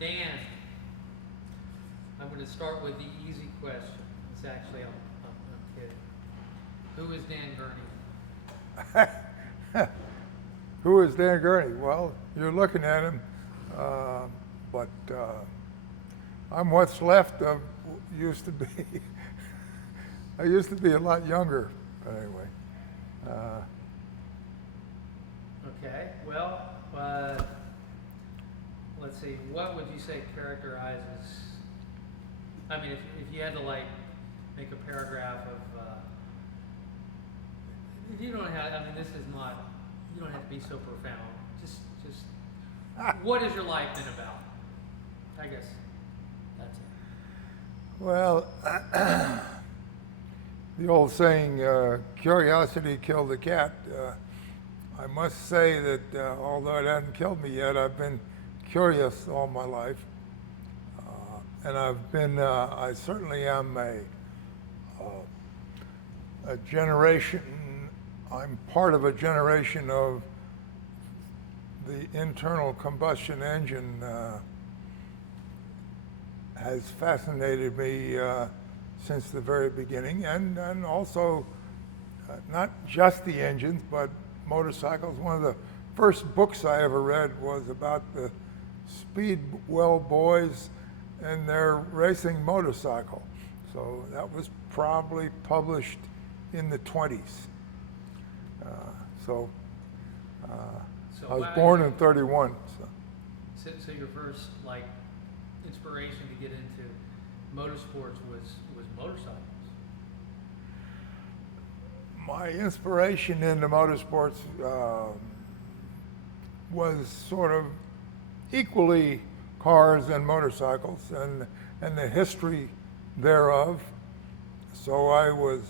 Dan, I'm going to start with the easy question. It's actually, I'm kidding. Who is Dan Gurney? Who is Dan Gurney? Well, you're looking at him, but I'm what's left of used to be. I used to be a lot younger, but anyway. Okay, well, let's see. What would you say characterizes? I mean, if you had to like make a paragraph of, if you don't have. I mean, this is not. You don't have to be so profound. Just what is your life been about? I guess that's it. Well, the old saying, curiosity killed the cat. I must say that although it hasn't killed me yet, I've been curious all my life. And I've been, I certainly am a generation, I'm part of a generation of the internal combustion engine has fascinated me since the very beginning, and also not just the engines, but motorcycles. One of the first books I ever read was about the Speedwell boys and their racing motorcycle. So that was probably published in the 20s. I was born in 31. So your first like inspiration to get into motorsports was motorcycles. My inspiration into motorsports was sort of equally cars and motorcycles and the history thereof. So I was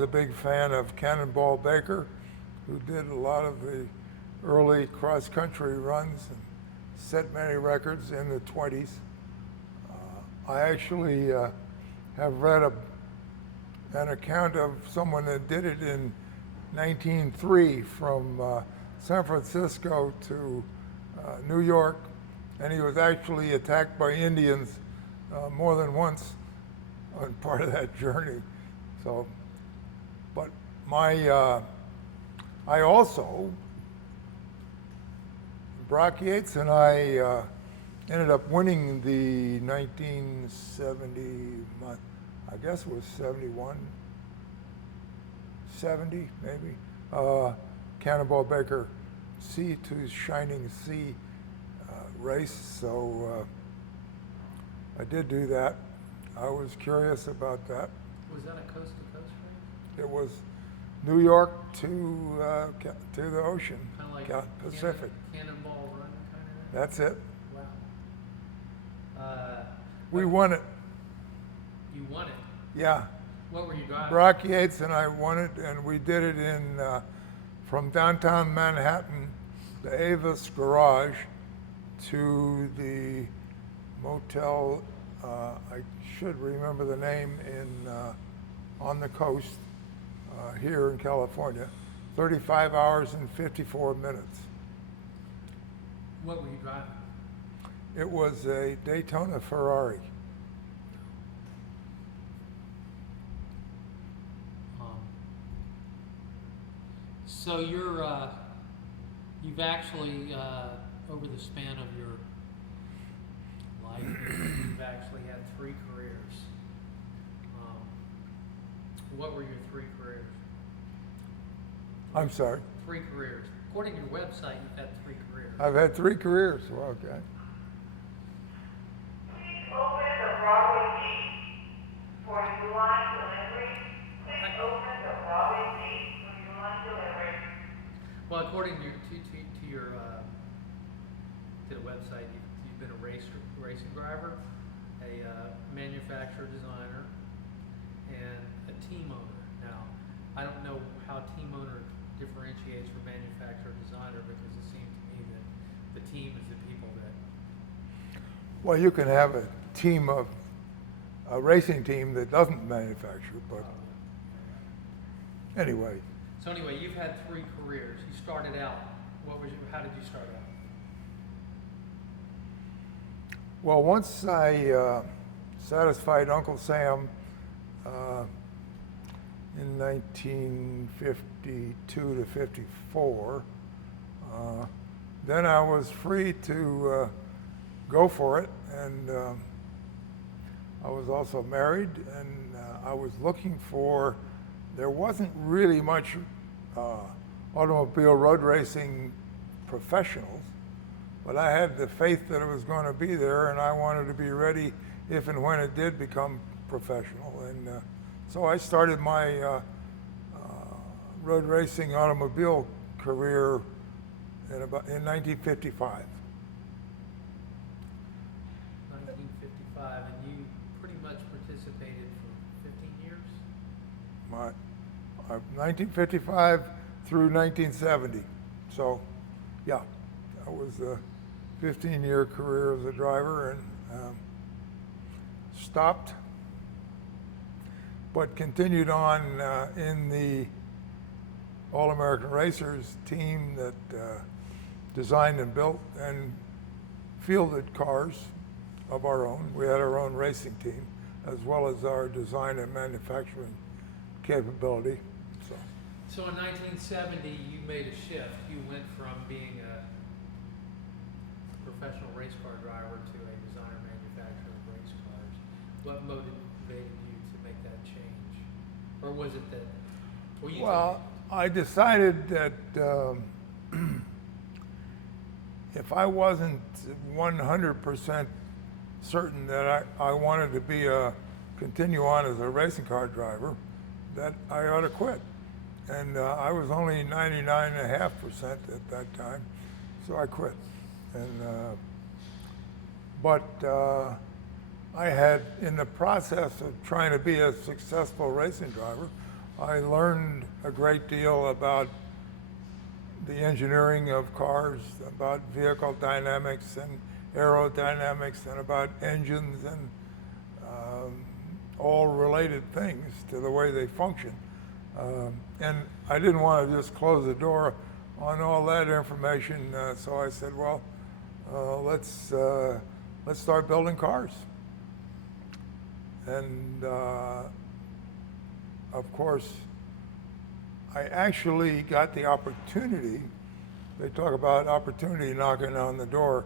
a big fan of Cannonball Baker, who did a lot of the early cross-country runs and set many records in the 20s. I actually have read an account of someone that did it in 1903 from San Francisco to New York, and he was actually attacked by Indians more than once on part of that journey. So, but I also, Brock Yates and I ended up winning the 1970, I guess it was 71, 70 maybe, Cannonball Baker Sea to Shining Sea race. So I did do that. I was curious about that. Was that a coast-to-coast race? It was New York to the ocean, Kind of like Pacific. Cannonball Run, kind of. That's it. Wow. We won it. You won it. Yeah. What were you driving? Brock Yates and I won it, and we did it in from downtown Manhattan, the Avis Garage, to the motel. I should remember the name on the coast here in California. 35 hours and 54 minutes. What were you driving? It was a Daytona Ferrari. So you've actually, over the span of your life, you've actually had 3 careers. What were your 3 careers? I'm sorry? 3 careers. According to your website, you've had 3 careers. I've had 3 careers. Well, okay. Please open the Broadway gate for Uline delivery. Please open the Broadway gate for Uline delivery. Well, according to your to the website, you've been a racing driver, a manufacturer designer, and a team owner. Now, I don't know how team owner differentiates from manufacturer designer, because it seems to me that the team is the people that. Well, you can have a racing team that doesn't manufacture, but anyway. So anyway, you've had 3 careers. You started out. How did you start out? Well, once I satisfied Uncle Sam in 1952 to 54, then I was free to go for it, and I was also married, and I was looking for, there wasn't really much automobile road racing professionals, but I had the faith that it was going to be there, and I wanted to be ready if and when it did become professional. And so I started my road racing automobile career in 1955. 1955, and you pretty much participated for 15 years? 1955 through 1970. So, yeah, that was a 15-year career as a driver, and stopped, but continued on in the All-American Racers team that designed and built and fielded cars of our own. We had our own racing team, as well as our design and manufacturing capability. So in 1970, you made a shift. You went from being a professional race car driver to a designer manufacturer of race cars. What motivated you to make that change? Or was it that, were you Well, I decided that if I wasn't 100% certain that I wanted to be continue on as a racing car driver, that I ought to quit. And I was only 99.5% at that time, so I quit. And but I had, in the process of trying to be a successful racing driver, I learned a great deal about the engineering of cars, about vehicle dynamics and aerodynamics, and about engines and all related things to the way they function. And I didn't want to just close the door on all that information, so I said, well, let's start building cars. And of course, I actually got the opportunity. They talk about opportunity knocking on the door.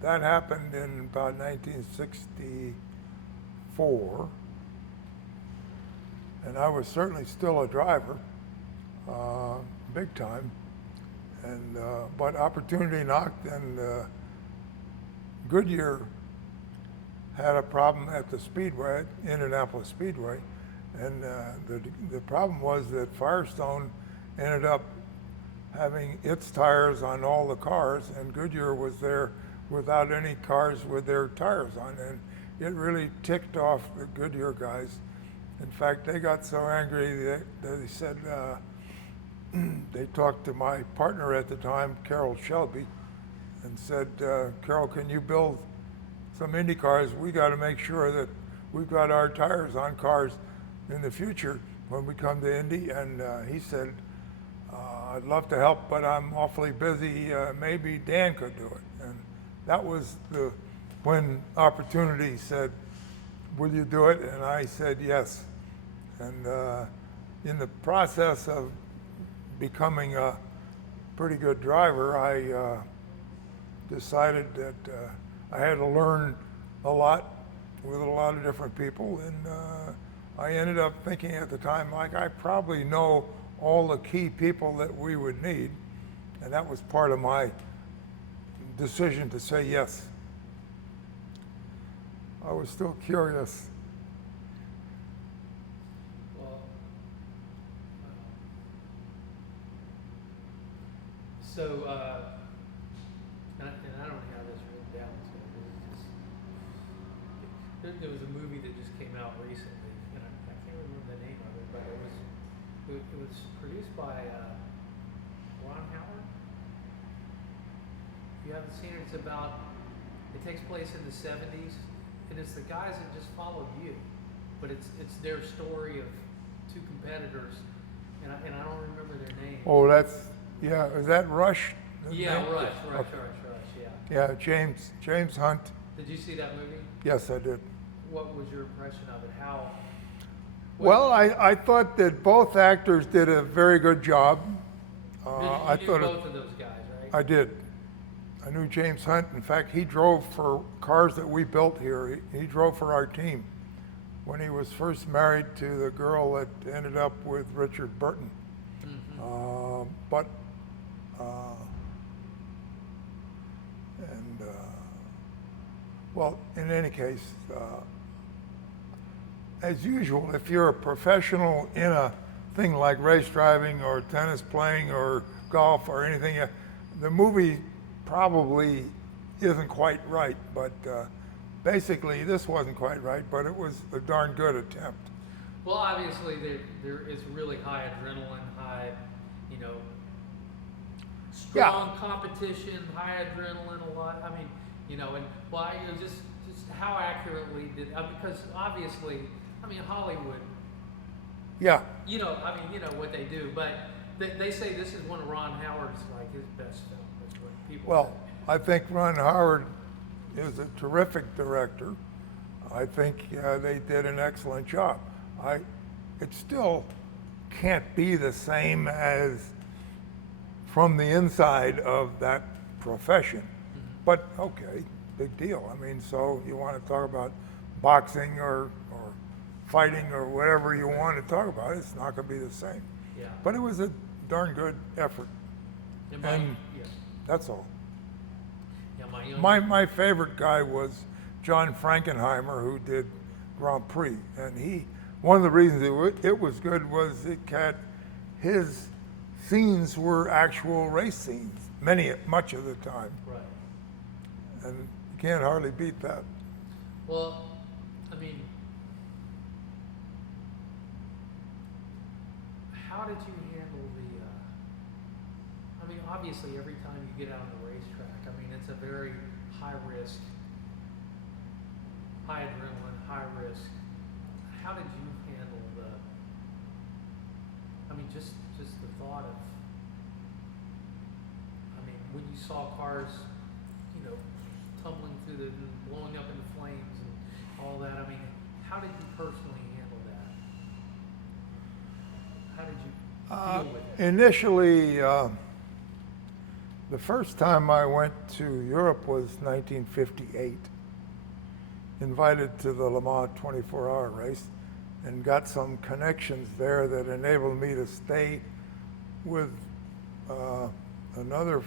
That happened in about 1964. And I was certainly still a driver, big time. And but opportunity knocked, and Goodyear had a problem at the Speedway, Indianapolis Speedway, and the problem was that Firestone ended up having its tires on all the cars, and Goodyear was there without any cars with their tires on, and it really ticked off the Goodyear guys. In fact, they got so angry that they said, they talked to my partner at the time, Carroll Shelby, and said, Carroll, can you build some Indy cars? We got to make sure that we've got our tires on cars in the future when we come to Indy. And he said, I'd love to help, but I'm awfully busy. Maybe Dan could do it. And that was when opportunity said, will you do it? And I said yes. And in the process of becoming a pretty good driver, I decided that I had to learn a lot with a lot of different people. And I ended up thinking at the time, like, I probably know all the key people that we would need. And that was part of my decision to say yes. I was still curious. Well, so, and I don't have this written down, so there was a movie that just came out recently, and I can't remember the name of it, but it was produced by Ron Howard. If you haven't seen it, it takes place in the 70s. And it's the guys that just followed you, but it's their story of two competitors, and I don't remember their names. Oh, is that Rush? Yeah, Rush, Okay. yeah. Yeah, James Hunt Did you see that movie? Yes, I did. What was your impression of it? How? Well, I thought that both actors did a very good job. You I knew thought both of those guys, right? I did. I knew James Hunt. In fact, he drove for cars that we built here. He drove for our team when he was first married to the girl that ended up with Richard Burton. But well, in any case, as usual, if you're a professional in a thing like race driving or tennis playing or golf or anything, the movie probably isn't quite right. But basically, this wasn't quite right, but it was a darn good attempt. Well, obviously, there is really high adrenaline, high, you know, strong competition, high adrenaline, a lot. I mean, you know, and why, you know, just how accurately did, because obviously, I mean, Hollywood, Yeah. you know, I mean, you know what they do, but they say this is one of Ron Howard's, like, his best film. That's what people Well, say. I think Ron Howard is a terrific director. I think they did an excellent job. It still can't be the same as from the inside of that profession. But okay, big deal. I mean, so you want to talk about boxing or fighting or whatever you want to talk about, it's not going to be the same. Yeah. But it was a darn good effort. And And yeah, that's all. yeah, my young, My favorite guy was John Frankenheimer, who did Grand Prix, and one of the reasons it was good was his scenes were actual race scenes, much of the time, right. and you can't hardly beat that. Well, I mean, how did you handle I mean, obviously every time you get out on the racetrack, I mean, it's a very high risk, high adrenaline, high risk. How did you handle I mean, just the thought of, I mean, when you saw cars, you know, tumbling through and blowing up into flames and all that, I mean, how did you personally handle that? How did you deal with it? Initially, the first time I went to Europe was 1958. Invited to the Le Mans 24-hour race and got some connections there that enabled me to stay with another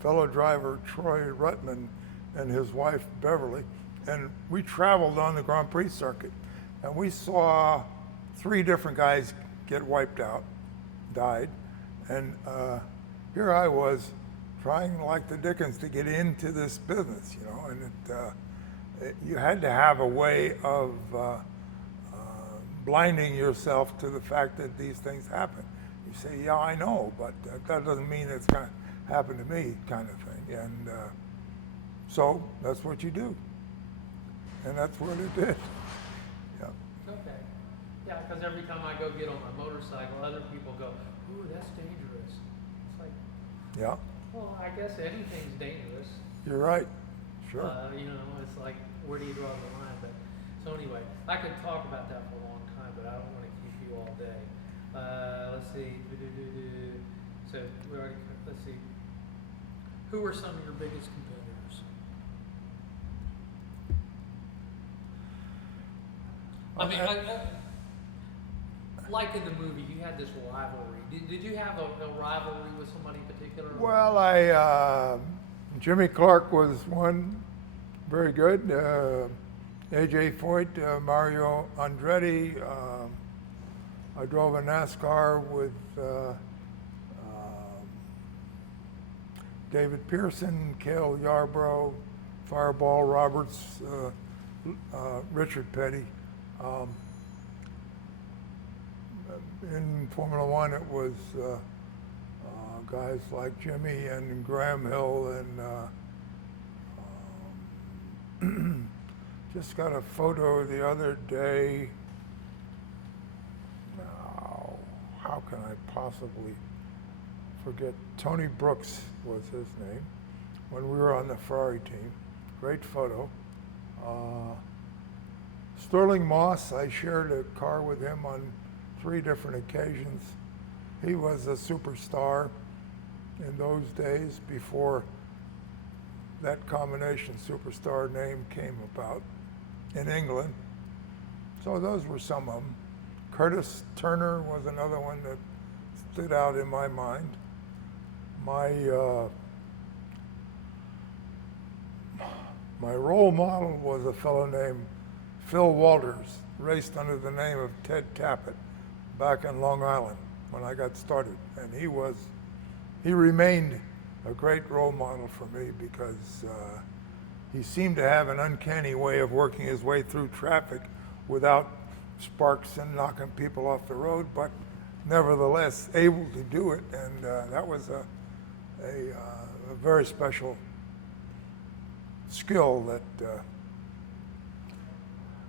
fellow driver, Troy Ruttman, and his wife, Beverly. And we traveled on the Grand Prix circuit. And we saw 3 different guys get wiped out, died. And here I was trying like the dickens to get into this business, you know, and you had to have a way of blinding yourself to the fact that these things happen. You say, yeah, I know, but that doesn't mean it's going to happen to me, kind of thing. And so that's what you do. And that's what it did. Yeah. Okay. Yeah, because every time I go get on my motorcycle, other people go, ooh, that's dangerous. It's like, Yeah, well, I guess anything's dangerous. you're right. Sure. You know, it's like, where do you draw the line? But so anyway, I could talk about that for a long time, but I don't want to keep you all day. Let's see. So we already. Let's see. Who were some of your biggest competitors? I mean, like in the movie, you had this rivalry. Did you have a rivalry with somebody in particular? Well, Jimmy Clark was one, very good. AJ Foyt, Mario Andretti. I drove a NASCAR with David Pearson, Cale Yarbrough, Fireball Roberts, Richard Petty. In Formula One, it was guys like Jimmy and Graham Hill, and just got a photo the other day. Now, how can I possibly forget? Tony Brooks was his name when we were on the Ferrari team. Great photo. Sterling Moss, I shared a car with him on 3 different occasions. He was a superstar in those days before that combination superstar name came about in England. So those were some of them. Curtis Turner was another one that stood out in my mind. My role model was a fellow named Phil Walters, raced under the name of Ted Tappet back in Long Island when I got started. And he remained a great role model for me because he seemed to have an uncanny way of working his way through traffic without sparks and knocking people off the road, but nevertheless able to do it. And that was a very special skill that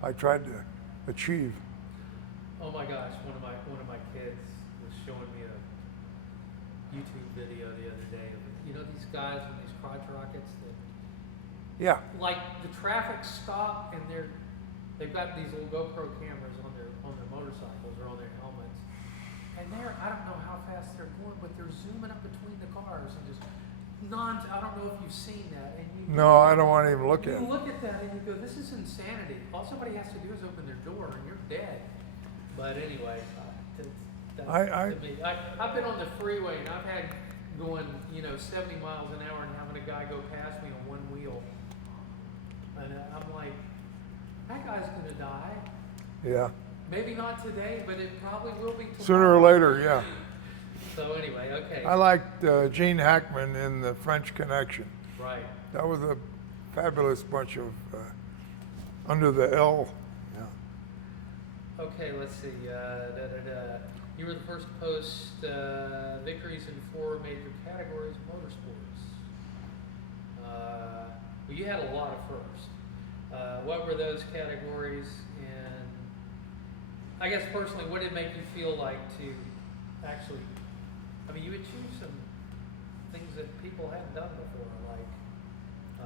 I tried to achieve. Oh my gosh, one of my kids was showing me a YouTube video the other day of, you know, these guys with these crotch rockets that, Yeah, like, the traffic stop and they've got these little GoPro cameras on their motorcycles or on their helmets, and I don't know how fast they're going, but they're zooming up between the cars and just I don't know if you've seen that. And no, I don't want to even look at you it. look at that and you go, this is insanity. All somebody has to do is open their door and you're dead. But anyway, to me. I've been on the freeway and I've had going, 70 miles an hour and having a guy go past me on one wheel. And I'm like, that guy's going to die. Yeah, Maybe not today, but it probably will be tomorrow. sooner or later, yeah. So anyway, okay. I liked Gene Hackman in The French Connection. Right. That was a fabulous bunch of Under the L. Yeah. Okay, let's see. You were the first to post victories in 4 major categories of motorsports. Well, you had a lot of firsts. What were those categories? And I guess personally, what did it make you feel like to actually, you achieved some things that people hadn't done before, like, I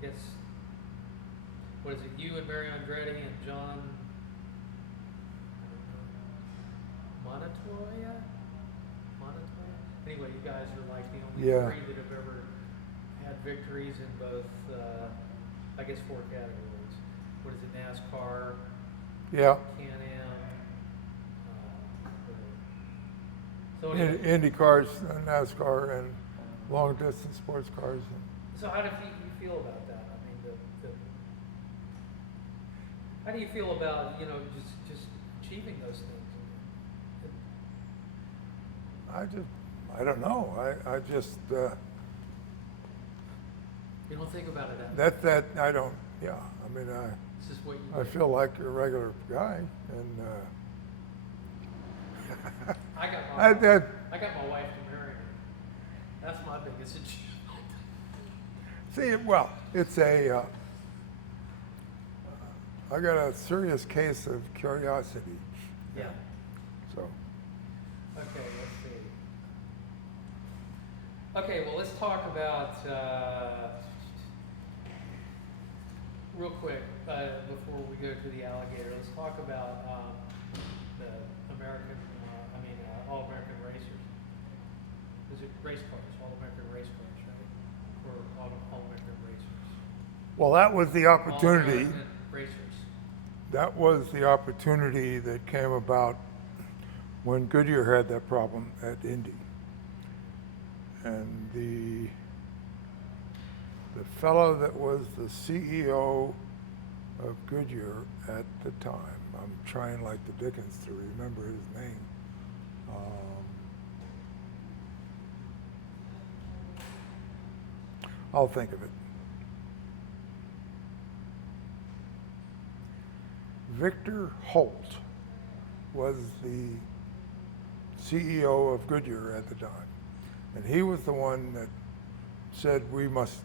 guess, what is it, you and Mary Andretti and John Montoya? Anyway, you guys are like the only Yeah. 3 that have ever had victories in both, I guess, 4 categories. What is it, NASCAR, Yeah. Can-Am? So anyway, Indy cars, NASCAR, and long distance sports cars. so how do you feel about that? How do you feel about, just achieving those things? I don't know. I just You don't think about it that I don't. Yeah. It's just what you I do. feel like a regular guy, and I got I my wife to marry me. That's my biggest achievement. see. Well, it's a. I got a serious case of curiosity. Yeah. So Okay, let's see. Okay, well, let's talk about, real quick, before we go to the alligator, let's talk about the American, All-American Racers. Is it race cars, All-American race cars, right? Or All-American Racers? well, that was the opportunity. All-American Racers. That was the opportunity that came about when Goodyear had that problem at Indy. And the fellow that was the CEO of Goodyear at the time, I'm trying like the Dickens to remember his name. I'll think of it. Victor Holt was the CEO of Goodyear at the time. And he was the one that said, we must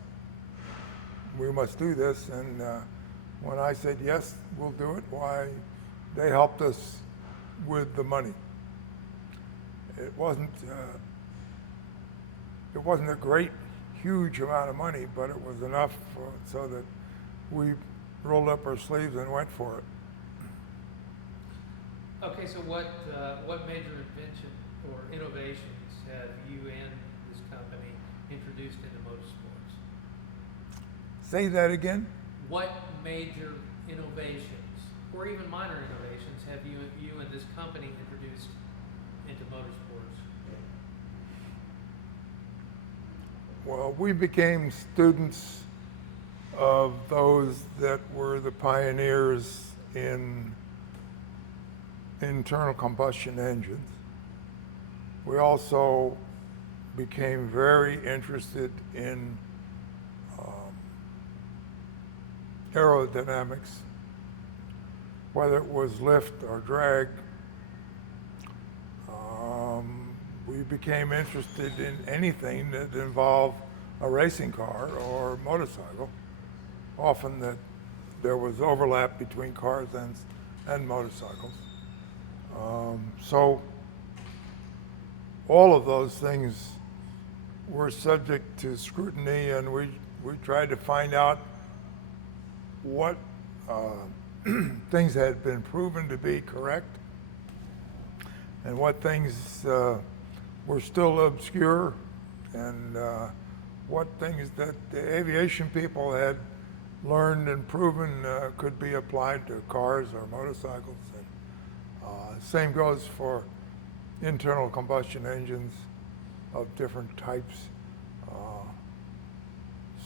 do this. And when I said, yes, we'll do it, why, they helped us with the money. It wasn't a great, huge amount of money, but it was enough so that we rolled up our sleeves and went for it. Okay, so what major invention or innovations have you and this company introduced into motorsports? Say that again? What major innovations, or even minor innovations, have you and this company introduced into motorsports? Well, we became students of those that were the pioneers in internal combustion engines. We also became very interested in aerodynamics, whether it was lift or drag. We became interested in anything that involved a racing car or motorcycle. Often that there was overlap between cars and motorcycles. So all of those things were subject to scrutiny, and we tried to find out what things had been proven to be correct and what things were still obscure, and what things that the aviation people had learned and proven could be applied to cars or motorcycles. And same goes for internal combustion engines of different types.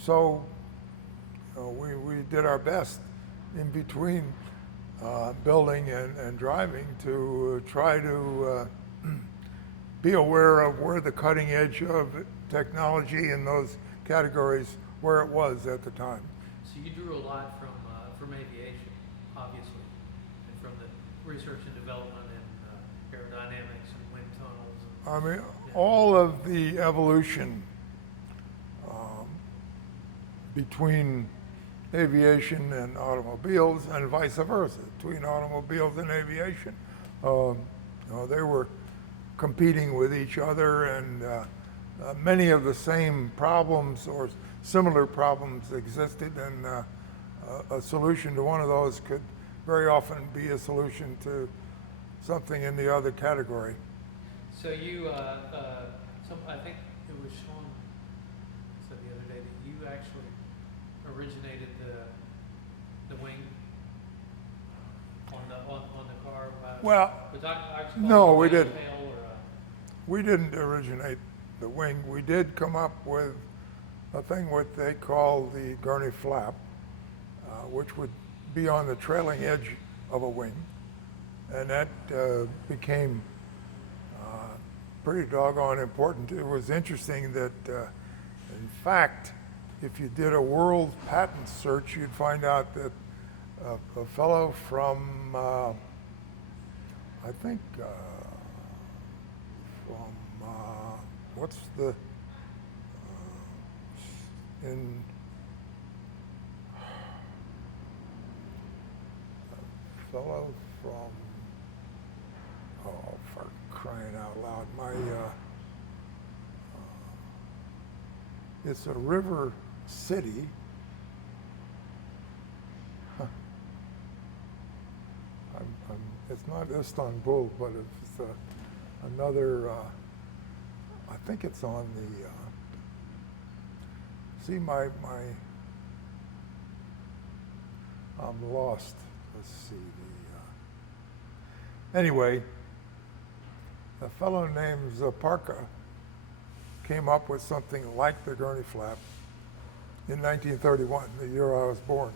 So we did our best in between building and driving to try to be aware of where the cutting edge of technology in those categories, where it was at the time. So you drew a lot from aviation, obviously, and from the research and development and aerodynamics and wind tunnels. I mean, all of the evolution between aviation and automobiles, and vice versa, between automobiles and aviation. They were competing with each other, and many of the same problems or similar problems existed, and a solution to one of those could very often be a solution to something in the other category. So you, I think it was Sean said the other day that you actually originated the wing on the car. Well, no, we didn't. We didn't originate the wing. We did come up with a thing what they call the Gurney flap, which would be on the trailing edge of a wing, and that became pretty doggone important. It was interesting that, in fact, if you did a world patent search, you'd find out that a fellow from, I think, what's the, in, a fellow from, oh, for crying out loud, it's a river city. It's not Istanbul, but it's another, I think it's on the, see I'm lost. Let's see anyway, a fellow named Zaparka came up with something like the Gurney flap in 1931, the year I was born.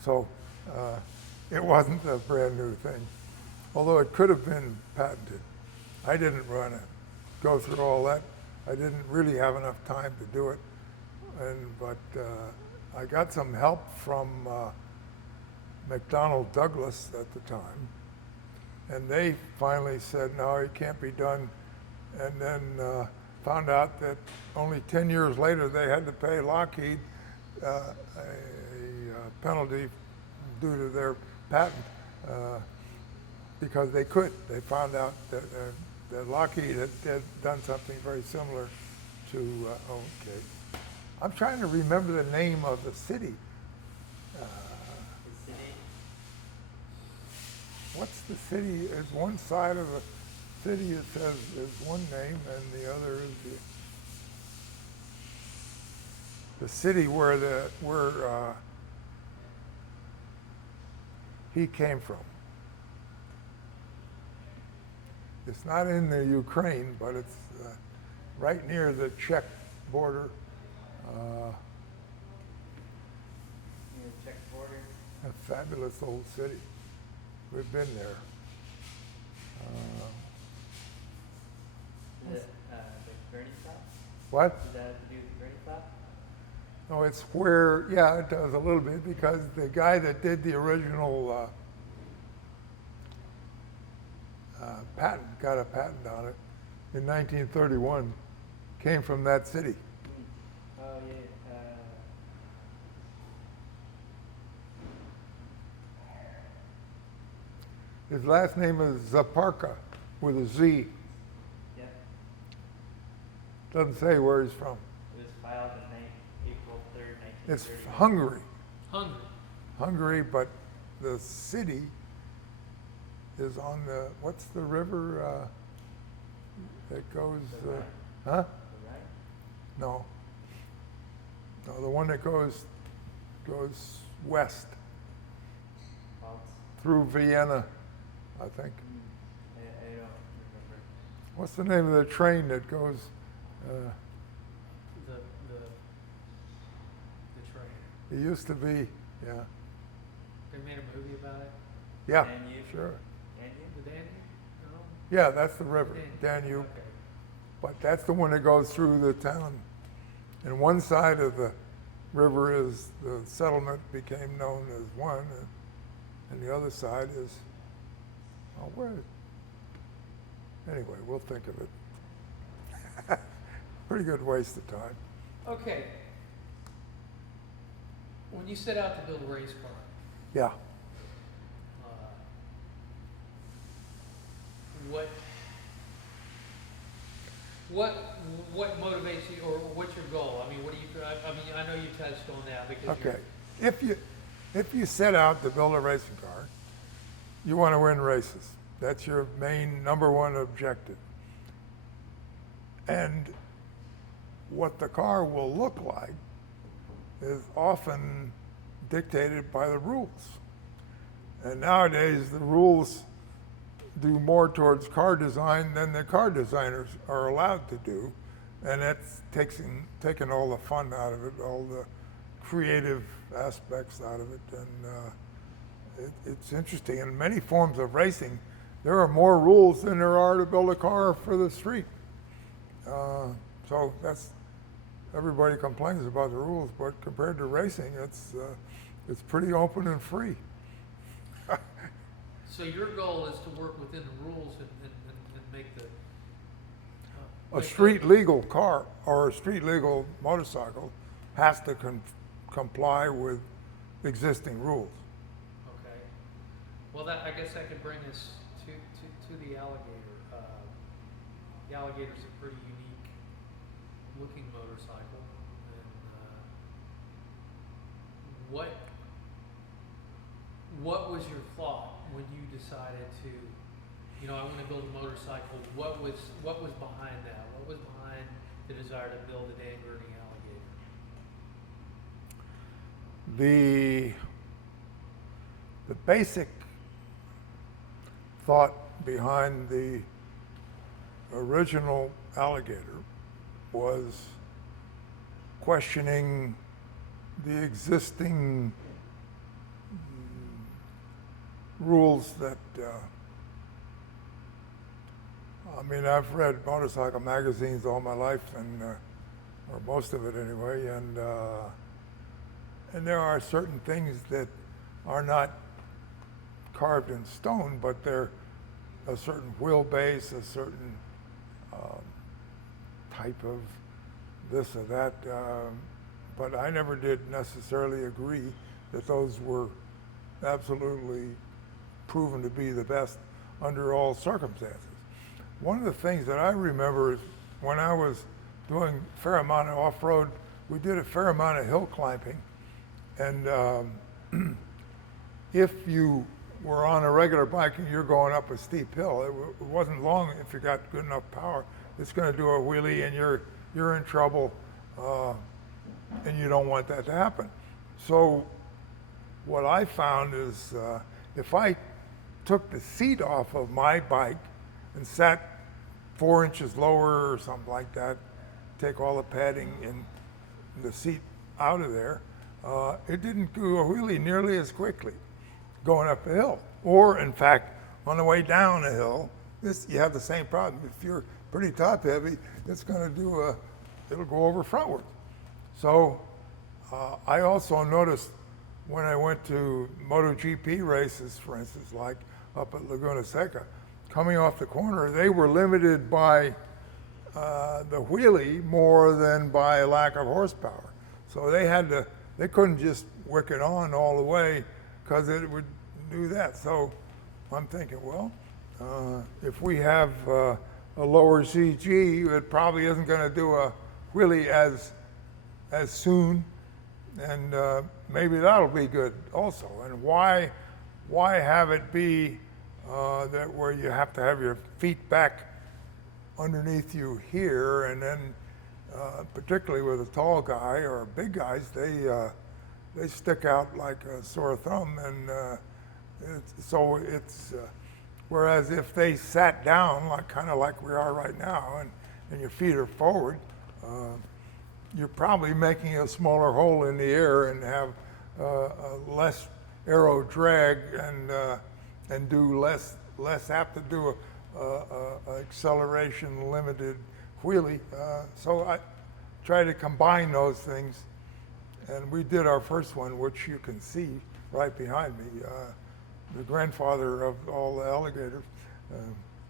So it wasn't a brand new thing, although it could have been patented. I didn't go through all that. I didn't really have enough time to do it, but I got some help from McDonnell Douglas at the time, and they finally said, no, it can't be done, and then found out that only 10 years later they had to pay Lockheed a penalty due to their patent because they could. They found out that Lockheed had done something very similar to, okay, I'm trying to remember the name of the city. The city. What's the city? There's one side of the city it says is one name, and the other is the city where he came from. It's not in the Ukraine, but it's right near the Czech border. Near the Czech border. A fabulous old city. We've been there. Is it the Gurney stop? What? Does that have to do with the Gurney stop? No, it's where, yeah, it does a little bit, because the guy that did the original patent, got a patent on it in 1931, came from that city. Oh yeah. His last name is Zaparka, with a Z. Yeah. Doesn't say where he's from. It was filed in April 3rd, It's 1930. Hungary. Hungry. Hungary, but the city is on the, what's the river that goes, The Rhine. huh? The Rhine? No. No, the one that goes west Pfalz. through Vienna, I think. I don't remember. What's the name of the train that goes, The train. it used to be, yeah. They made a movie about it. Yeah, Danube. sure. Danube? The Danube? No? Yeah, that's the river, Danube. Okay. But that's the one that goes through the town. And one side of the river is, the settlement became known as one, and the other side is, oh, where? Anyway, we'll think of it. Pretty good waste of time. Okay. When you set out to build a race car, Yeah. what motivates you, or what's your goal? I mean, what do you? I mean, I know you touched on that because Okay. If you set out to build a racing car, you want to win races. That's your main number one objective. And what the car will look like is often dictated by the rules. And nowadays, the rules do more towards car design than the car designers are allowed to do. And that's taken all the fun out of it, all the creative aspects out of it. And it's interesting. In many forms of racing, there are more rules than there are to build a car for the street. So everybody complains about the rules, but compared to racing, it's pretty open and free. So your goal is to work within the rules and make the A street legal car or a street legal motorcycle has to comply with existing rules. Okay. Well, I guess that could bring us to the alligator. The alligator's a pretty unique looking motorcycle, and what was your thought when you decided to, I want to build a motorcycle? What was behind that? What was behind the desire to build a Dan Gurney alligator? The basic thought behind the original alligator was questioning the existing rules that, I've read motorcycle magazines all my life, and or most of it anyway, and there are certain things that are not carved in stone, but they're a certain wheelbase, a certain type of this or that, but I never did necessarily agree that those were absolutely proven to be the best under all circumstances. One of the things that I remember is when I was doing a fair amount of off-road we did a fair amount of hill climbing, and if you were on a regular bike and you're going up a steep hill, it wasn't long if you got good enough power. It's going to do a wheelie and you're in trouble, and you don't want that to happen. So what I found is if I took the seat off of my bike and sat 4 inches lower or something like that, take all the padding and the seat out of there, it didn't do a wheelie nearly as quickly going up a hill. Or in fact, on the way down a hill, you have the same problem. If you're pretty top heavy, it's going to it'll go over frontward. So I also noticed when I went to MotoGP races, for instance, like up at Laguna Seca, coming off the corner, they were limited by the wheelie more than by a lack of horsepower. So they couldn't just wick it on all the way because it would do that. So I'm thinking, well, if we have a lower CG, it probably isn't going to do a wheelie as soon, and maybe that'll be good also. And why have it be that where you have to have your feet back underneath you here, and then particularly with a tall guy or big guys, they stick out like a sore thumb, and whereas if they sat down like kind of like we are right now, and your feet are forward, you're probably making a smaller hole in the air and have a less aero drag, and do less apt to do a acceleration limited wheelie. So I try to combine those things, and we did our first one, which you can see right behind me, the grandfather of all the alligators,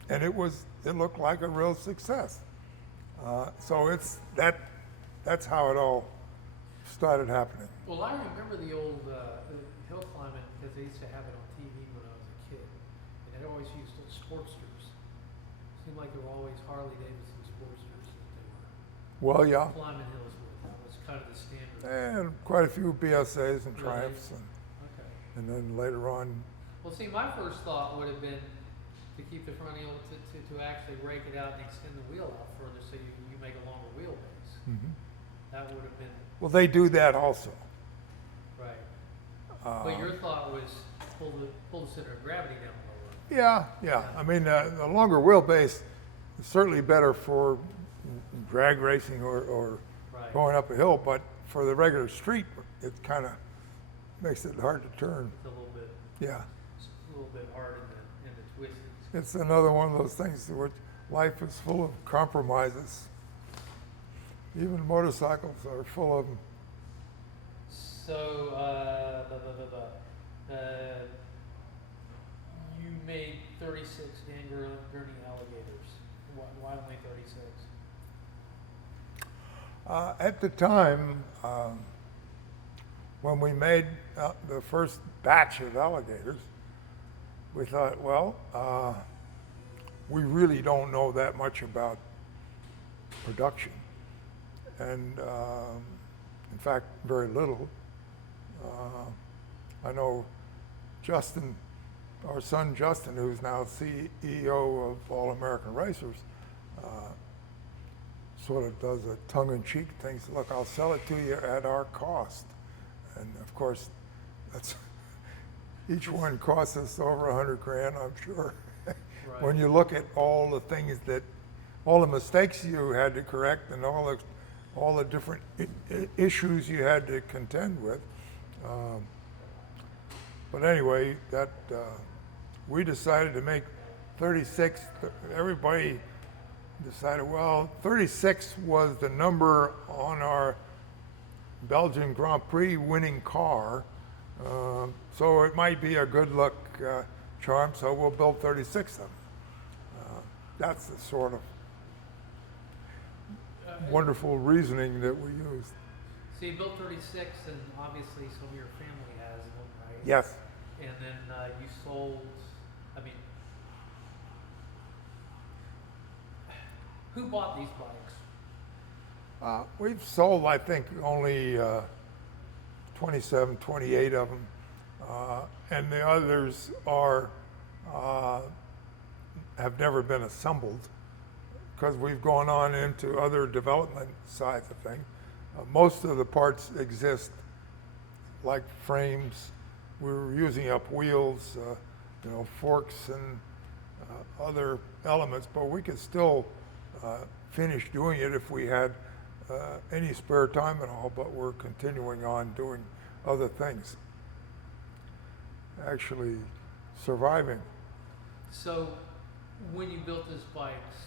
and it looked like a real success. So that's how it all started happening. Well, I remember the old hill climbing because they used to have it on TV when I was a kid. And they always used those Sportsters. Seemed like there were always Harley Davidson Sportsters that they were Well, yeah, climbing hills with. That was kind of the standard. and quite a few BSAs and Really? Triumphs, Okay. and then later on, Well, see, my first thought would have been to keep the front wheel to actually rake it out and extend the wheel out further so you make a longer wheelbase. That would have been well, they do that also. right. But your thought was pull the center of gravity down lower. Yeah. I mean, the longer wheelbase is certainly better for drag racing or Right. going up a hill, but for the regular street, it kind of makes it hard to turn. It's a little bit. Yeah, It's a little bit hard in the twists. it's another one of those things which life is full of compromises. Even motorcycles are full of them. So, you made 36 Dan Gurney alligators. Why only 36? At the time, when we made the first batch of alligators, we thought, well, we really don't know that much about production. And in fact, very little. I know Justin, our son Justin, who's now CEO of All American Racers, sort of does a tongue-in-cheek thing. So, look, I'll sell it to you at our cost. And of course, that's each one costs us over $100,000, I'm sure. Right. When you look at all the things all the mistakes you had to correct and all the different issues you had to contend with. But anyway, we decided to make 36. Everybody decided, well, 36 was the number on our Belgian Grand Prix winning car. So it might be a good luck charm, so we'll build 36 of them. That's the sort of wonderful reasoning that we used. So you built 36, and obviously some of your family has them, right? Yes. And then you sold, I mean, who bought these bikes? We've sold, I think, only 27, 28 of them, and the others are have never been assembled because we've gone on into other development sides of things. Most of the parts exist, like frames. We were using up wheels, forks and other elements, but we could still finish doing it if we had any spare time at all, but we're continuing on doing other things. Actually surviving. So, when you built these bikes,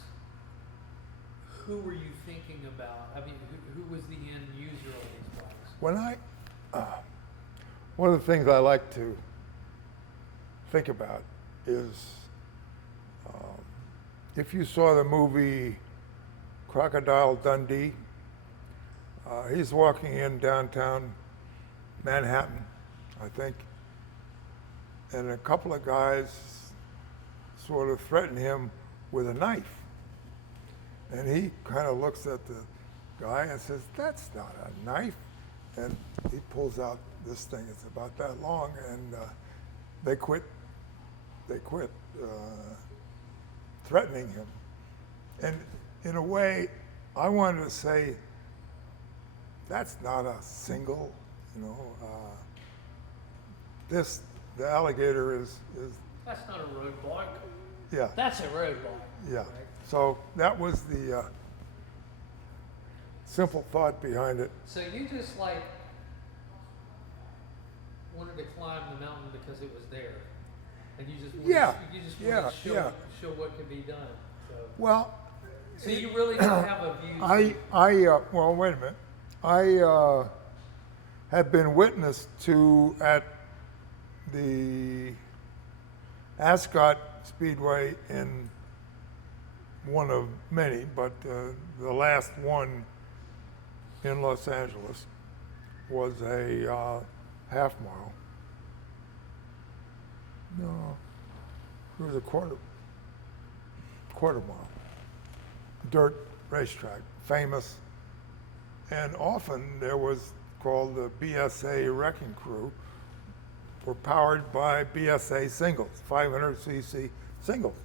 who were you thinking about? I mean, who was the end user of these bikes? When one of the things I like to think about is if you saw the movie Crocodile Dundee, he's walking in downtown Manhattan, I think, and a couple of guys sort of threaten him with a knife. And he kind of looks at the guy and says, "That's not a knife." And he pulls out this thing. It's about that long, and they quit threatening him. And in a way, I wanted to say, that's not a single, the alligator is That's not a road bike. yeah, That's a road bike. yeah. Right? So that was the simple thought behind it. So you just like wanted to climb the mountain because it was there, and you just wanted, wanted to show what could be done. So, Well, so you really don't have a view. well, wait a minute. I have been witness to at the Ascot Speedway in one of many, but the last one in Los Angeles was a half mile. No, it was a quarter mile. Dirt racetrack, famous. And often there was called the BSA Wrecking Crew, were powered by BSA singles, 500cc singles.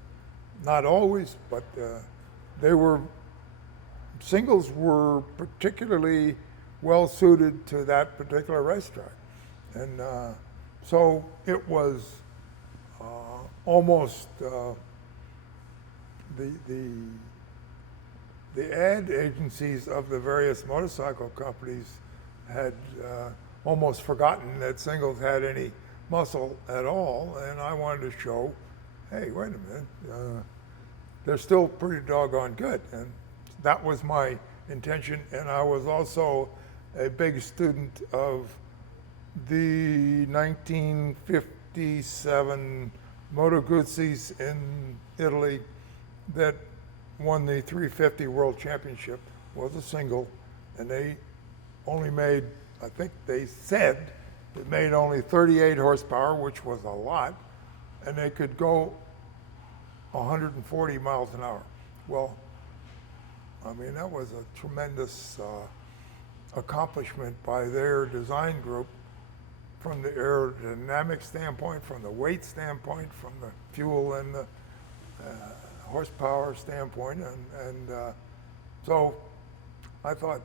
Not always, but singles were particularly well suited to that particular racetrack. And so it was almost the ad agencies of the various motorcycle companies had almost forgotten that singles had any muscle at all, and I wanted to show, hey, wait a minute, they're still pretty doggone good, and that was my intention. And I was also a big student of the 1957 Moto Guzzis in Italy that won the 350 World Championship. Was a single, and they only made, I think they said, it made only 38 horsepower, which was a lot, and they could go 140 miles an hour. Well, I mean, that was a tremendous accomplishment by their design group from the aerodynamic standpoint, from the weight standpoint, from the fuel and the horsepower standpoint. And so I thought,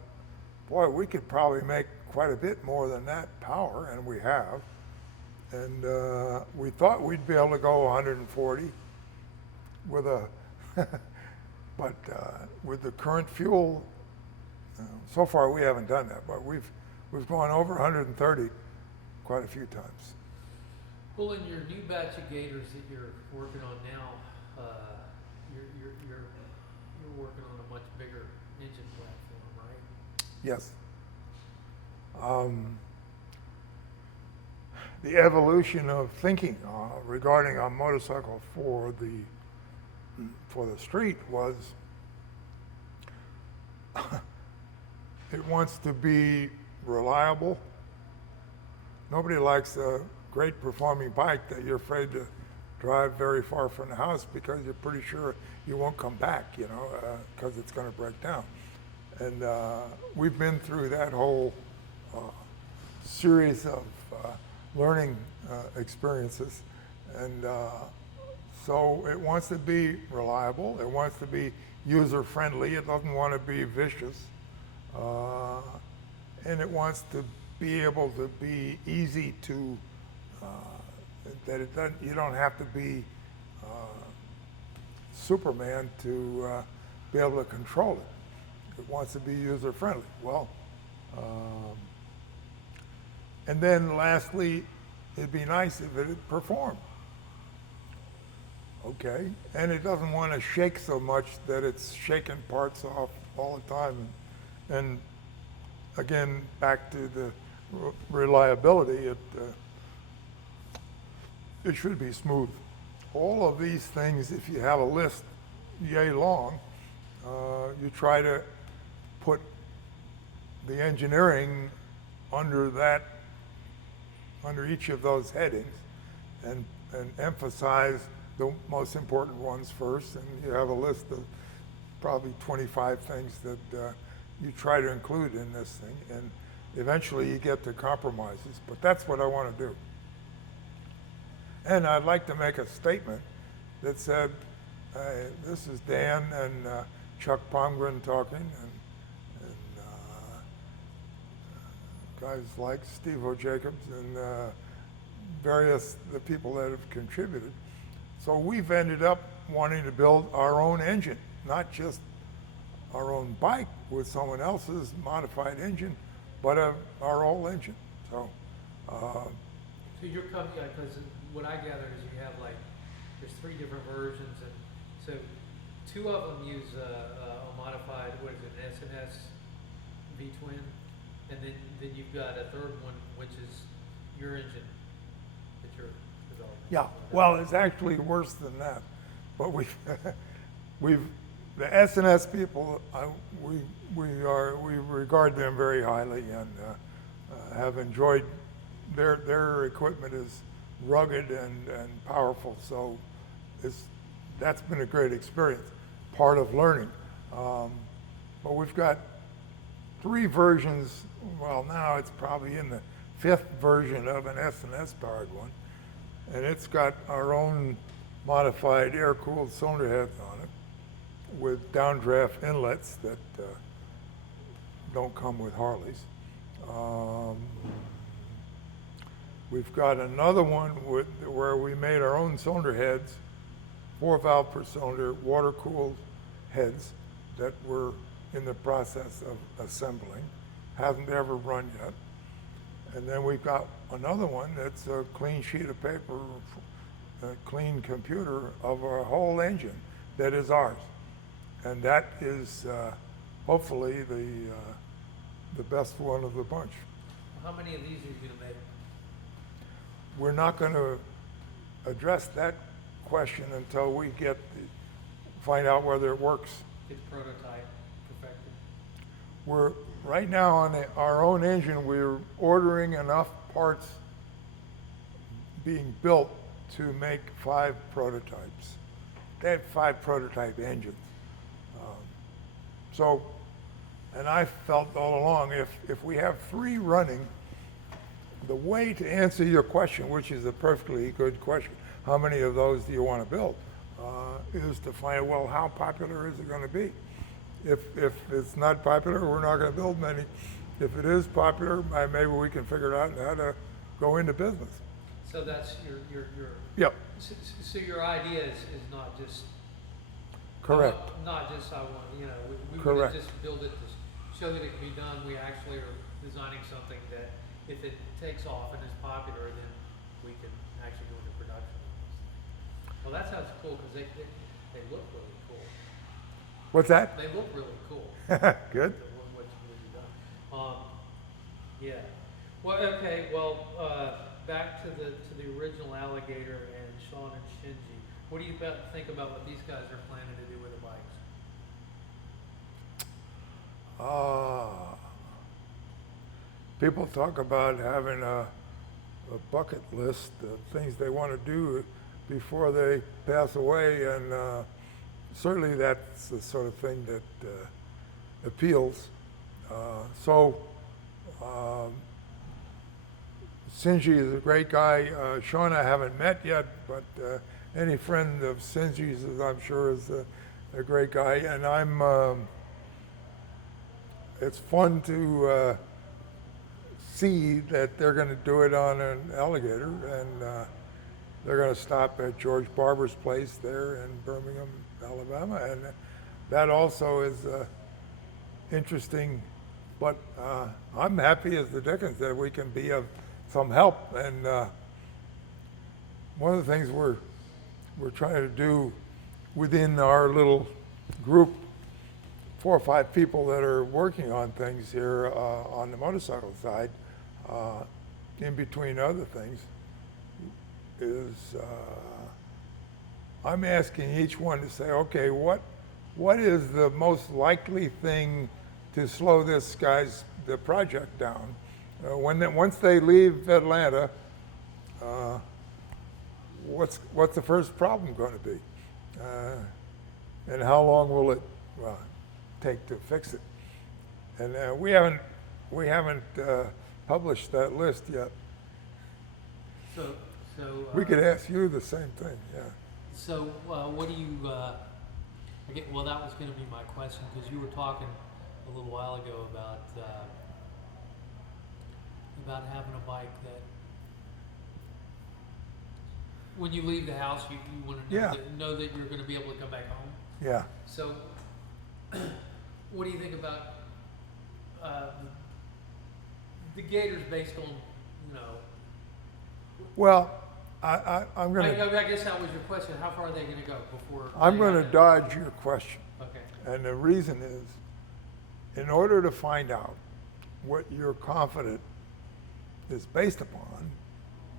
boy, we could probably make quite a bit more than that power, and we have. And we thought we'd be able to go 140 with a, but with the current fuel, so far we haven't done that, but we've gone over 130 quite a few times. Well, in your new batch of gators that you're working on now, you're working on a much bigger engine platform, right? Yes. The evolution of thinking regarding a motorcycle for the street was it wants to be reliable. Nobody likes a great performing bike that you're afraid to drive very far from the house because you're pretty sure you won't come back, because it's going to break down. And we've been through that whole series of learning experiences. And so it wants to be reliable, it wants to be user-friendly, it doesn't want to be vicious, and it wants to be able to be easy to, that it doesn't, you don't have to be Superman to be able to control it. It wants to be user-friendly. Well, and then lastly, it'd be nice if it performed. Okay, and it doesn't want to shake so much that it's shaking parts off all the time. And again, back to the reliability, it should be smooth. All of these things, if you have a list yay long, you try to put the engineering under each of those headings and emphasize the most important ones first, and you have a list of probably 25 things that you try to include in this thing, and eventually you get to compromises, but that's what I want to do. And I'd like to make a statement that said, this is Dan and Chuck Palmgren talking, and guys like Steve O. Jacobs and the people that have contributed. So we've ended up wanting to build our own engine, not just our own bike with someone else's modified engine, but our own engine. So So you're coming, because what I gather is you have like, there's 3 different versions, and so 2 of them use a modified, what is it, an SNS V-twin, and then you've got a 3rd one, which is your engine that you're developing. yeah, well, it's actually worse than that. But the SNS people, we regard them very highly and have enjoyed their equipment is rugged and powerful. So that's been a great experience, part of learning. But we've got 3 versions. Well, now it's probably in the 5th version of an SNS powered one. And it's got our own modified air-cooled cylinder heads on it with downdraft inlets that don't come with Harleys. We've got another one where we made our own cylinder heads, 4 valve per cylinder, water-cooled heads that we're in the process of assembling. Hasn't ever run yet. And then we've got another one that's a clean sheet of paper, a clean computer of our whole engine that is ours. And that is hopefully the best one of the bunch. How many of these are you going to make? We're not going to address that question until we find out whether it works. Get the prototype perfected. We're right now on our own engine, we're ordering enough parts being built to make 5 prototypes. They have 5 prototype engines. And I felt all along, if we have 3 running, the way to answer your question, which is a perfectly good question, how many of those do you want to build, is to find, well, how popular is it going to be? If it's not popular, we're not going to build many. If it is popular, maybe we can figure out how to go into business. So that's your Yep, so your idea is not just correct. not just I want, we wouldn't Correct. just build it to show that it can be done. We actually are designing something that if it takes off and is popular, then we can actually go into production. Well, that sounds cool because they look really cool. What's that? They look really cool. Good. What you've done. Yeah. Well, okay. Well, back to the original alligator and Sean and Shinji. What do you think about what these guys are planning to do with the bikes? People talk about having a bucket list of things they want to do before they pass away, and certainly that's the sort of thing that appeals. So Sinji is a great guy. Sean I haven't met yet, but any friend of Sinji's, I'm sure, is a great guy. And it's fun to see that they're going to do it on an alligator, and they're going to stop at George Barber's place there in Birmingham, Alabama, and that also is interesting. But I'm happy as the dickens that we can be of some help. And one of the things we're trying to do within our little group, 4 or 5 people that are working on things here on the motorcycle side, in between other things, is I'm asking each one to say, okay, what is the most likely thing to slow the project down? Once they leave Atlanta, what's the first problem going to be? And how long will it take to fix it? And we haven't published that list yet. So. We could ask you the same thing, yeah. So, what do you, well, that was gonna be my question, because you were talking a little while ago about having a bike that, when you leave the house, you wanna Yeah. know that you're gonna be able to come back home. Yeah. So, what do you think about, the Gators based on, Well, I'm going to I guess that was your question. How far are they going to go before? I'm they going to have dodge your question. Okay. And the reason is, in order to find out what you're confident is based upon,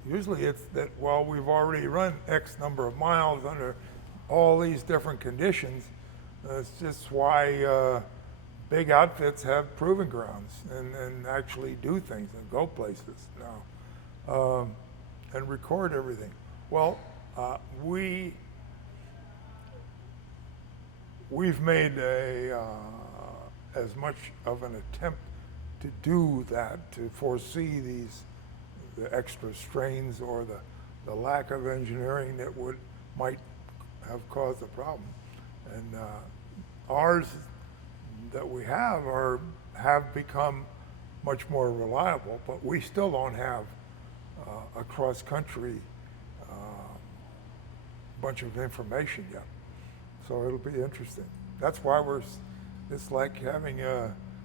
usually it's that, well, we've already run X number of miles under all these different conditions. That's just why big outfits have proving grounds and actually do things and go places now. And record everything. Well, we've made as much of an attempt to do that, to foresee the extra strains or the lack of engineering that might have caused the problem. And ours that we have become much more reliable, but we still don't have a cross-country bunch of information yet. So it'll be interesting. That's why it's like having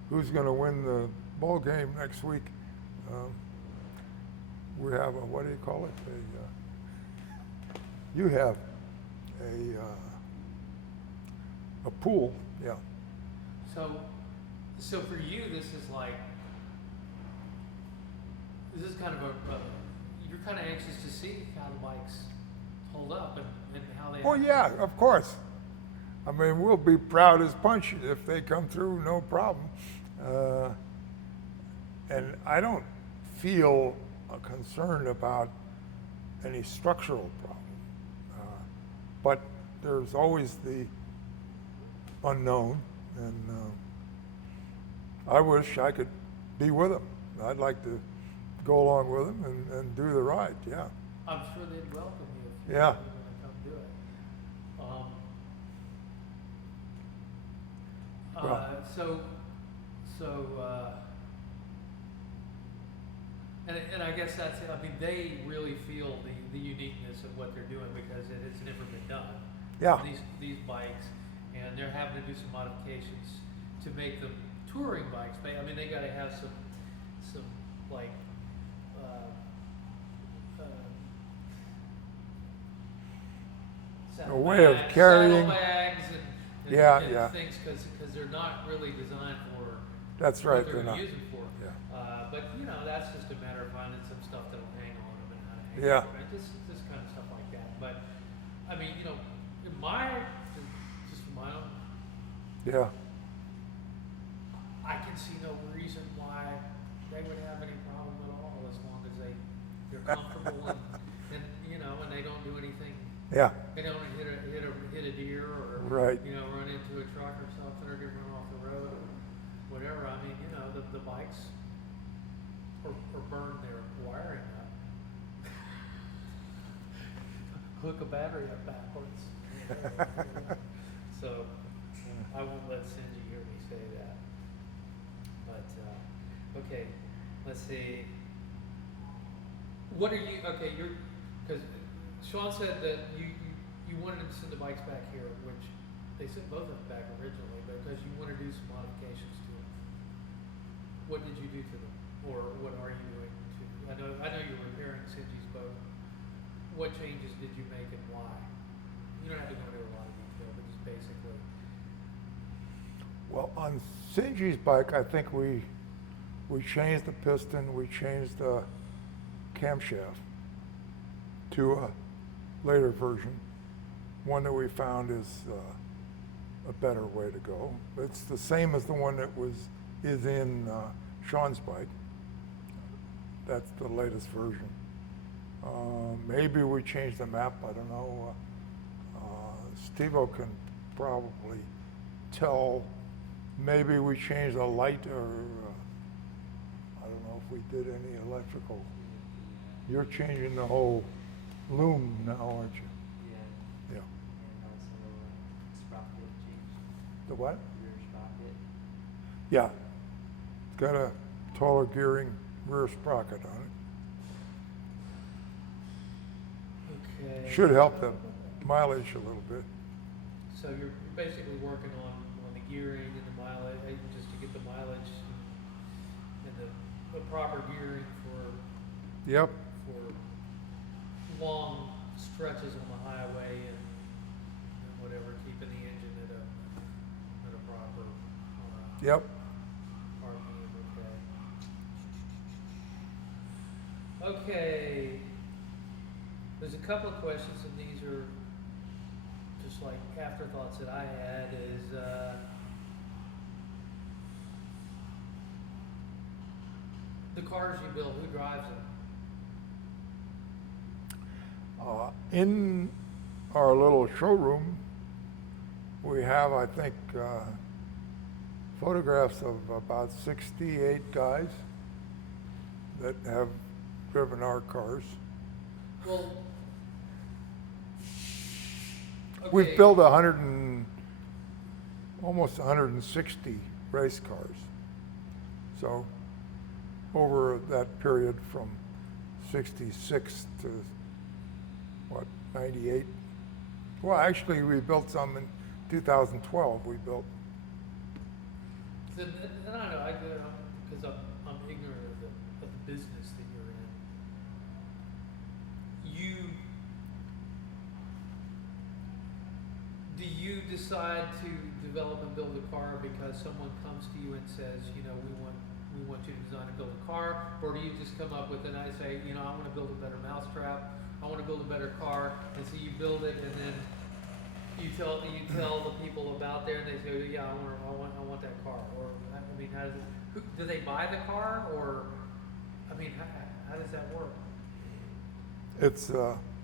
who's going to win the ball game next week. We have what do you call it? You have a pool, yeah. So for you, this is kind of you're kind of anxious to see how the bikes hold up and how they. Oh yeah, of course. I mean, we'll be proud as punch if they come through, no problem. And I don't feel concerned about any structural problem. But there's always the unknown, and I wish I could be with them. I'd like to go along with them and do the ride, yeah. I'm sure they'd welcome you if you Yeah. want to come do it. And I guess that's it. I mean, they really feel the uniqueness of what they're doing because it has never been done. Yeah. These bikes, and they're having to do some modifications to make them touring bikes. I mean, they got to have some like A way of carrying. saddlebags and Yeah. things because they're not really designed for That's right, what they're they're not. using for. Yeah. But that's just a matter of finding some stuff that'll hang on them and how to hang Yeah. on them. Just kind of stuff like that. But I mean, in just my own, Yeah. I can see no reason why they would have any problem at all as long as they're comfortable and they don't do anything. Yeah. They don't hit a deer or Right. run into a truck or something or get run off the road. whatever, I mean, you know, the bikes or burn their wiring up. Hook a battery up backwards. So, I won't let Cindy hear me say that. But, okay, let's see. What are you, okay, because Sean said that you wanted to send the bikes back here, which they sent both of them back originally, because you want to do some modifications to them. What did you do to them? Or what are you doing to, I know you're repairing Cindy's boat. What changes did you make and why? You don't have to go into a lot of detail, but just basically. Well, on Sinji's bike, I think we changed the piston, we changed the camshaft to a later version. One that we found is a better way to go. It's the same as the one that is in Sean's bike. That's the latest version. Maybe we changed the map, I don't know. Steve-O can probably tell. Maybe we changed a light, or I don't know if we did any electrical. You're changing the whole loom now, aren't you? Yeah. Yeah. And also sprocket change. The what? Rear sprocket. Yeah. It's got a taller gearing rear sprocket on Okay. it. Should help the mileage a little bit. So you're basically working on the gearing and the mileage, just to get the mileage and the proper gearing Yep. for long stretches on the highway and whatever, keeping the engine at a proper Yep. RPM. Okay. There's a couple of questions, and these are just like afterthoughts that I had. Is the cars you build, who drives them? In our little showroom, we have, I think, photographs of about 68 guys that have driven our cars. Well, okay. We've built almost 160 race cars. So over that period from 66 to, 98? Well, actually, we built some in 2012, we built. And I don't know, because I'm ignorant of the business that you're in. Do you decide to develop and build a car because someone comes to you and says, you know, we want you to design and build a car, or do you just come up with it and I say, you know, I want to build a better mousetrap, I want to build a better car, and so you build it, and then you tell the people about there, and they say, yeah, I want that car, or I mean, how does it? Do they buy the car, or I mean, how does that work? It's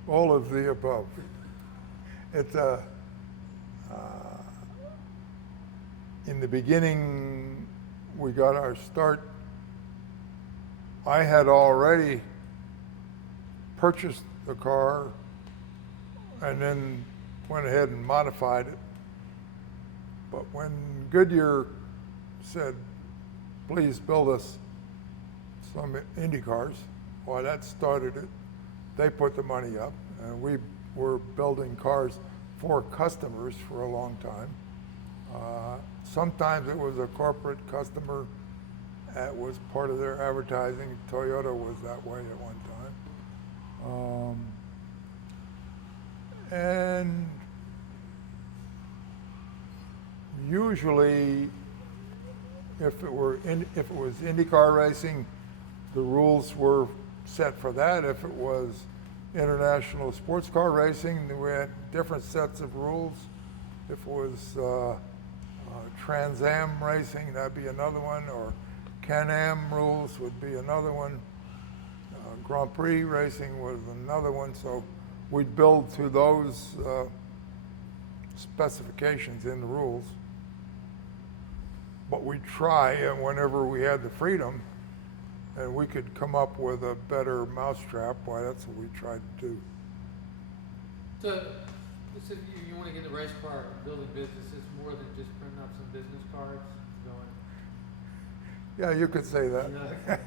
all of the above. It's in the beginning, we got our start. I had already purchased the car and then went ahead and modified it. But when Goodyear said, please build us some Indy cars, well, that started it. They put the money up, and we were building cars for customers for a long time. Sometimes it was a corporate customer that was part of their advertising. Toyota was that way at one time. And usually, if it was IndyCar racing, the rules were set for that. If it was international sports car racing, we had different sets of rules. If it was Trans Am racing, that'd be another one, or Can-Am rules would be another one. Grand Prix racing was another one, so we'd build to those specifications in the rules. but we try, and whenever we had the freedom and we could come up with a better mousetrap, why, that's what we tried to do. So, you want to get in the race car building business, it's more than just printing up some business cards, going. Yeah, you could say that. Okay.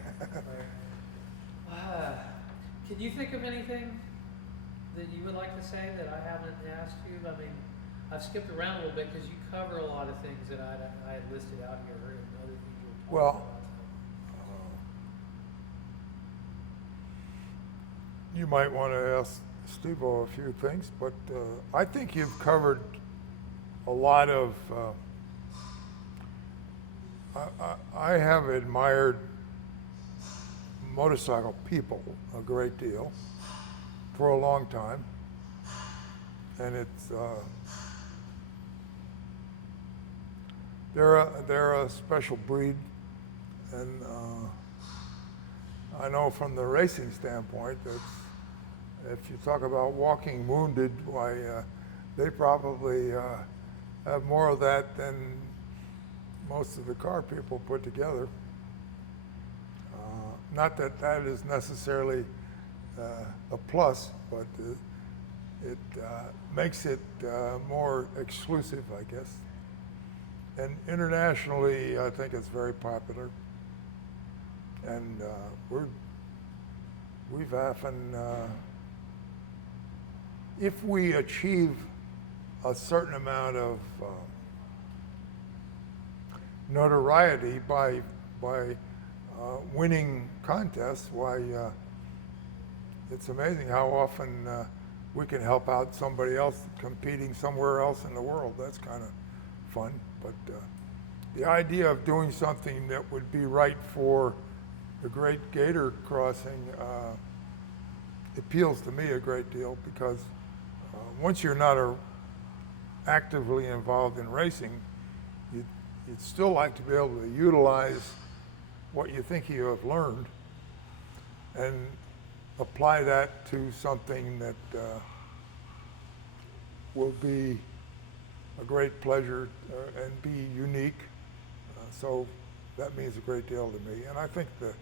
Can you think of anything that you would like to say that I haven't asked you? I mean, I've skipped around a little bit because you cover a lot of things that I had listed out here and other things you were talking Well, about. You might want to ask Steve-O a few things, but I think you've covered a lot of. I have admired motorcycle people a great deal for a long time, and it's they're a special breed, and I know from the racing standpoint that if you talk about walking wounded, why they probably have more of that than most of the car people put together. Not that that is necessarily a plus, but it makes it more exclusive, I guess. And internationally, I think it's very popular. And we've often, if we achieve a certain amount of notoriety by winning contests, why it's amazing how often we can help out somebody else competing somewhere else in the world. That's kind of fun. But the idea of doing something that would be right for the Great Gator Crossing appeals to me a great deal, because once you're not actively involved in racing, you'd still like to be able to utilize what you think you have learned and apply that to something that will be a great pleasure and be unique. So that means a great deal to me. And I think the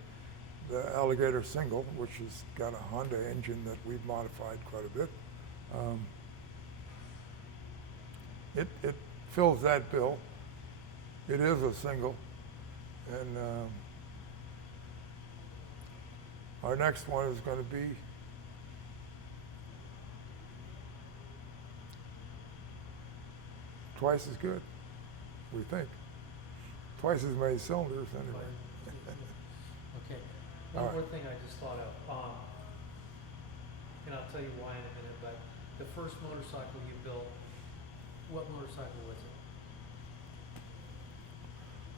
Alligator Single, which has got a Honda engine that we've modified quite a bit, it fills that bill. It is a single, and our next one is going to be twice as good, we think. Twice as many cylinders, anyway. Okay. All One right. more thing I just thought of, and I'll tell you why in a minute, but the first motorcycle you built, what motorcycle was it?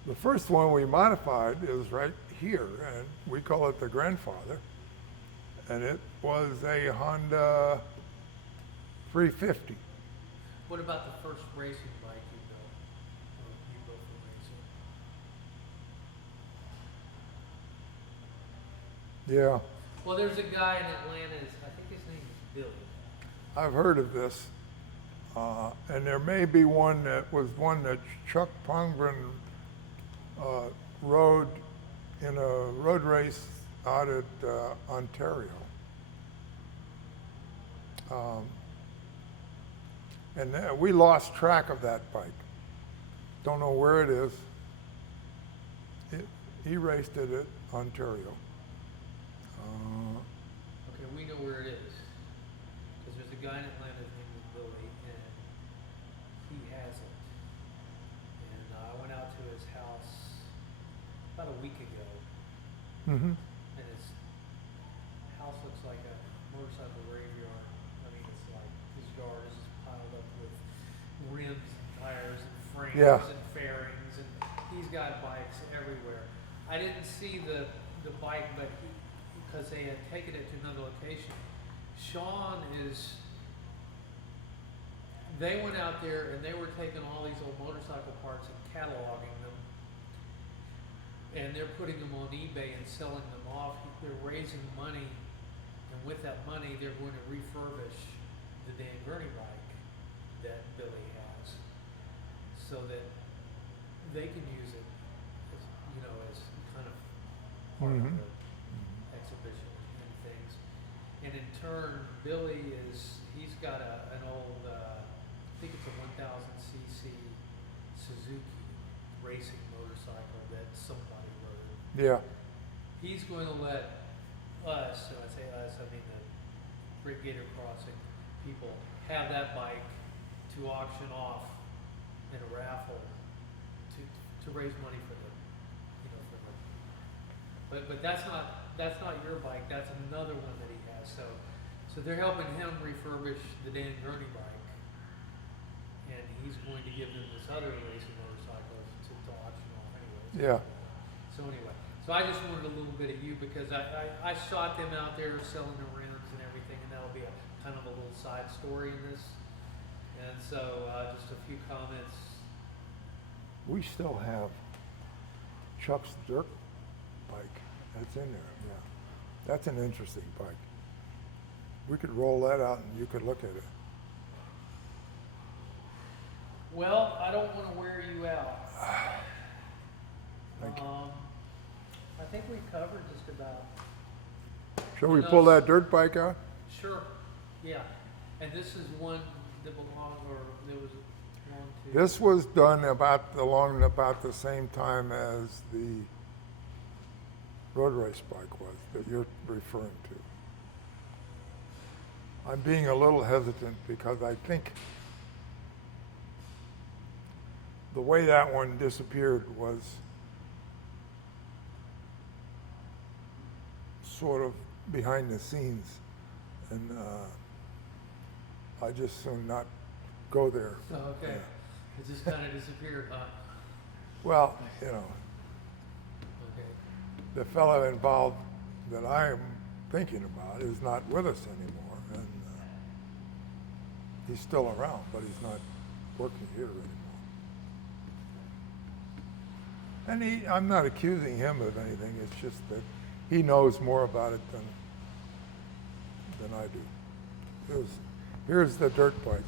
The first one we modified is right here, and we call it the Grandfather, and it was a Honda 350. What about the first racing bike you built? Or you built for racing? Yeah, Well, there's a guy in Atlanta, I think his name is Billy. I've heard of this, and there may be one that Chuck Pongren rode in a road race out at Ontario. And we lost track of that bike. Don't know where it is. He raced it at Ontario. Okay, we know where it is. Because there's a guy in Atlanta, his name is Billy, and he has it. And I went out to his house about a week ago, Mm-hmm. and his house looks like a motorcycle graveyard. I mean, it's like his yard is just piled up with rims and tires and frames Yeah. and fairings, and he's got bikes everywhere. I didn't see the bike, but because they had taken it to another location. Sean they went out there and they were taking all these old motorcycle parts and cataloging them, and they're putting them on eBay and selling them off. They're raising money, and with that money, they're going to refurbish the Dan Gurney bike that Billy has, so that they can use it as, you know, as kind of part of Mhm. the exhibition and things. And in turn, Billy he's got an old, I think it's a 1000 cc Suzuki racing motorcycle that somebody rode. Yeah. He's going to let us, and I say us, I mean the Great Gator Crossing people, have that bike to auction off in a raffle to raise money for the, you know, for the. But that's not your bike. That's another one that he has. So they're helping him refurbish the Dan Gurney bike, and he's going to give them this other racing motorcycle to auction off anyways. Yeah. So anyway, so I just wanted a little bit of you because I shot them out there selling their rims and everything, and that'll be a kind of a little side story in this. And so just a few comments. We still have Chuck's dirt bike. That's in there, yeah. That's an interesting bike. We could roll that out and you could look at it. Well, I don't want to wear you out. Thank you. I think we covered just about. Shall we No. pull that dirt bike out? Sure. Yeah. And this is one that belonged, or there was one to. This was done along about the same time as the road race bike was that you're referring to. I'm being a little hesitant because I think the way that one disappeared was sort of behind the scenes, and I just soon not go there. Oh, okay. Yeah. It just kind of disappeared, huh? Well, you know, Okay. the fellow involved that I'm thinking about is not with us anymore, and he's still around, but he's not working here anymore. And I'm not accusing him of anything, it's just that he knows more about it than I do. Here's the dirt bike.